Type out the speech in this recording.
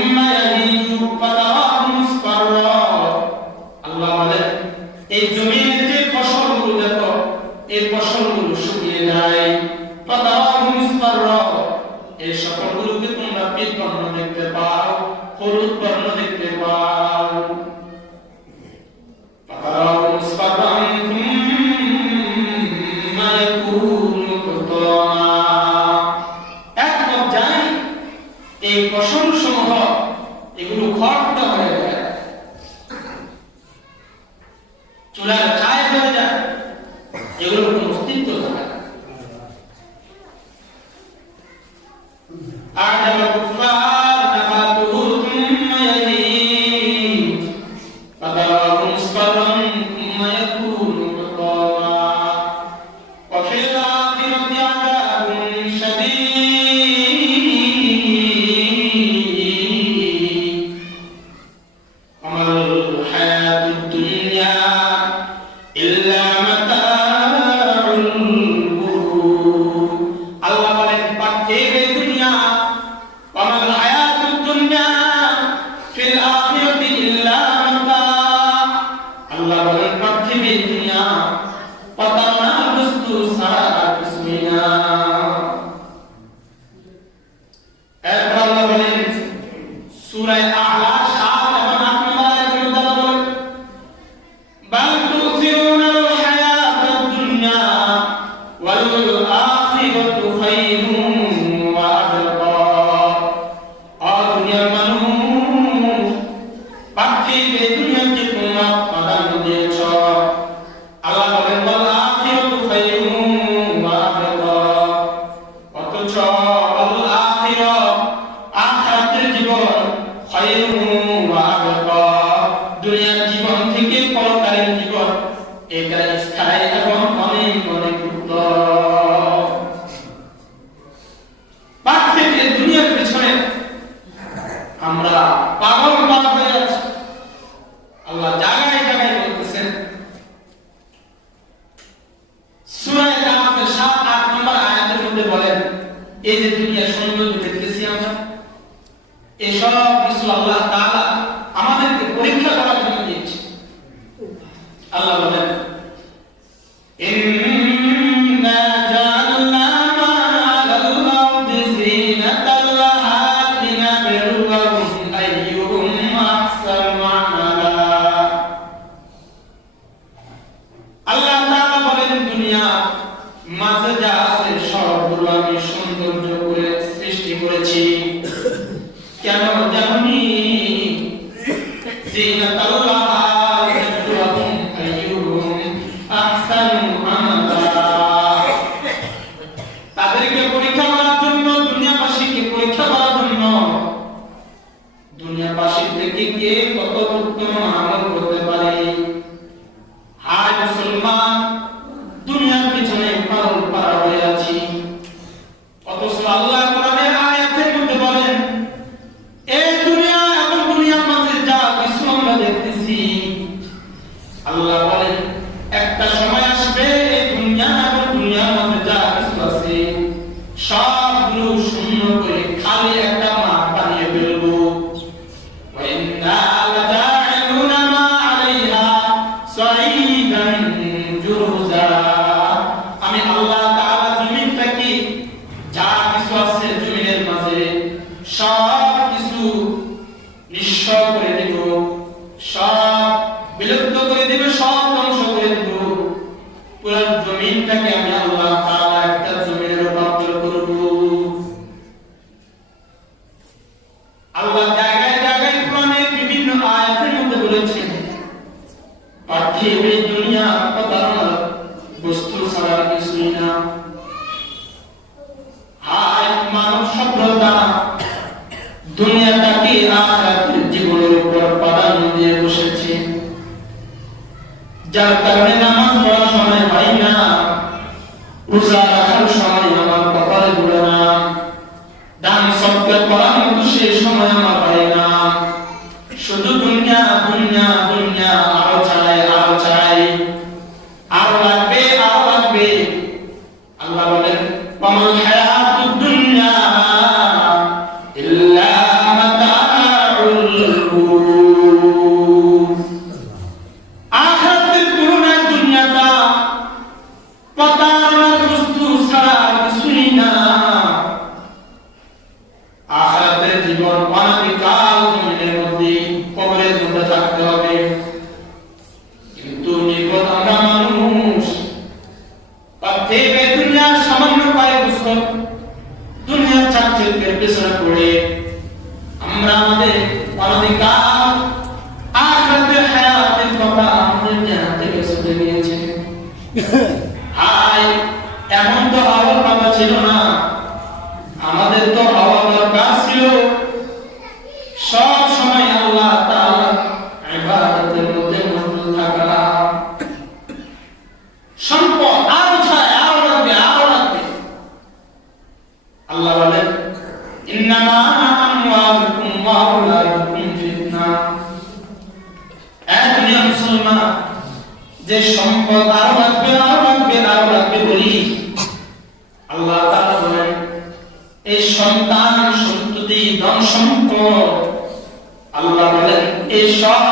ইম্মা ইয়াহিজু ফাতারাহু মুসফাররা। আল্লাহ বলেন এই জমিনের যে ফসলগুলো দেখো এই ফসলগুলো শুকিয়ে যায়। ফাতারাহু মুসফাররা, এই সকলগুলোকে তোমরা পিত বর্ণ দেখতে পাও, হলুদ বর্ণ দেখতে পাও। ফাতারাহু মুসফাররান থুম্মা ইয়াকুনু হুতামা। এক পর্যায়ে এই ফসল সমূহ এগুলো খড় হয়ে যায়, চুলার ছাই হয়ে যায়, এগুলোর কোনো অস্তিত্ব থাকে না। আ'জাব কুফার নাবাতুহু থুম্মা ইয়াহিজ ফাতারাহু মুসফাররান থুম্মা ইয়াকুনু হুতামা ওয়া ফিল আখিরাতি আযাবুন শাদীদ ওয়ামাল হায়াতুদ দুনিয়া ইল্লা মাতাউল গুরুর। আল্লাহ বলেন পার্থিব দুনিয়া, ওয়ামাল হায়াতুদ দুনিয়া ফিল আখিরাতি ইল্লা মাতা। আল্লাহ বলেন পার্থিব দুনিয়া পাতানা বস্তু ছাড়া কিছুই না। এরপর আল্লাহ বলেন সূরা আ'লা 7 এবং 8 নম্বর আয়াতের মধ্যে আল্লাহ বলেন বাল তুসিরুনাল হায়াতাদ দুনিয়া ওয়াল আখিরাতু খায়রুন ওয়া আবকা। দুনিয়ার মানুষ, পার্থিব দুনিয়াকে তোমরা প্রাধান্য দিয়েছ। আল্লাহ বলেন ওয়াল আখিরাতু খায়রুন ওয়া আবকা, অথচ আল আখিরা আখিরাতের জীবন খায়রুন ওয়া আবকা, দুনিয়ার জীবন থেকে পরকালের জীবন এটা স্থায়ী এবং অনেক অনেক উত্তম। পার্থিব দুনিয়ার পিছনে আমরা পাগল হয়ে আছি। আল্লাহ জায়গায় জায়গায় বলতেছেন সূরা কাহফের 7-8 নম্বর আয়াতের মধ্যে বলেন এই যে দুনিয়ার সৌন্দর্য দেখতেছি আমরা, এসব কিছু আল্লাহ তাআলা আমাদেরকে পরীক্ষা করার জন্য দিয়েছে। আল্লাহ বলেন ইন্না জাআলনা মা আলাল আরদি যিনাতাল লাহা লিনাবলুওয়াহুম আইয়ুহুম আহসানু আমালা। আল্লাহ তাআলা বলেন দুনিয়া মাঝে যা আছে সবগুলো আমি সৌন্দর্য করে সৃষ্টি করেছি। কেন জানি যিনাতাল লাহা লিনাবলুওয়াহুম আইয়ুহুম আহসানু আমালা। তাদেরকে পরীক্ষা করার জন্য, দুনিয়াবাসীকে পরীক্ষা করার জন্য, দুনিয়াবাসী থেকে কে কত উত্তম আমল করতে পারে। হায় মুসলমান, দুনিয়ার পিছনে পাগল পারা হয়ে আছি, অথচ আল্লাহ কোরআনের আয়াতের মধ্যে বলেন এই দুনিয়া এবং দুনিয়ার মাঝে যা কিছু আমরা দেখতেছি, আল্লাহ বলেন একটা সময় আসবে এই দুনিয়া এবং দুনিয়ার মাঝে যা কিছু আছে সবগুলো শূন্য করে খালি একটা মাঠ বানিয়ে ফেলবো। ওয়া ইন্না লাজাইলুনা মা আলাইহা সাঈদান জুরুজা। আমি আল্লাহ তাআলা জমিনটাকে যা কিছু আছে জমিনের মাঝে সব কিছু নিঃস্ব করে দেব, সব বিলুপ্ত করে দেব, সব ধ্বংস করে দেব। পুরো জমিনটাকে আমি আল্লাহ তাআলা একটা জমিনে রূপান্তর করব। আল্লাহ জায়গায় জায়গায় কোরআনের বিভিন্ন আয়াতের মধ্যে বলেছেন পার্থিব দুনিয়া প্রধান বস্তু ছাড়া কিছুই না। হায় মানব সভ্যতা দুনিয়াটাকে আখিরাতের জীবনের উপর প্রাধান্য দিয়ে বসেছে, যার কারণে নামাজ পড়ার সময় পাই না, রোজা রাখার সময় আমার কপালে জুড়ে না, দান সদকা করার মতো সেই সময় আমার পাই না। শুধু দুনিয়া দুনিয়া দুনিয়া, আরো চাই আরো চাই, আরো লাগবে আরো লাগবে। আল্লাহ বলেন ওয়ামাল হায়াতুদ দুনিয়া ইল্লা মাতা আমরা আমাদের অনধিকার আখিরাতের হায়াতের কথা আমাদের জানা থেকে ছুটে নিয়েছে। হায়, এমন তো হওয়ার কথা ছিল না। আমাদের তো হওয়া দরকার ছিল সব সময় আল্লাহ তাআলা ইবাদতের মধ্যে মশগুল থাকা। সম্পদ আরো চাই, আরো লাগবে, আরো লাগবে। আল্লাহ বলেন ইন্নামা আমওয়ালুকুম ওয়া আওলাদুকুম ফিতনা। দুনিয়া মুসলমান, যে সম্পদ আরো লাগবে, আরো লাগবে, আরো লাগবে বলি আল্লাহ তাআলা বলেন এই সন্তান সন্ততি ধন সম্পদ, আল্লাহ বলেন এই সব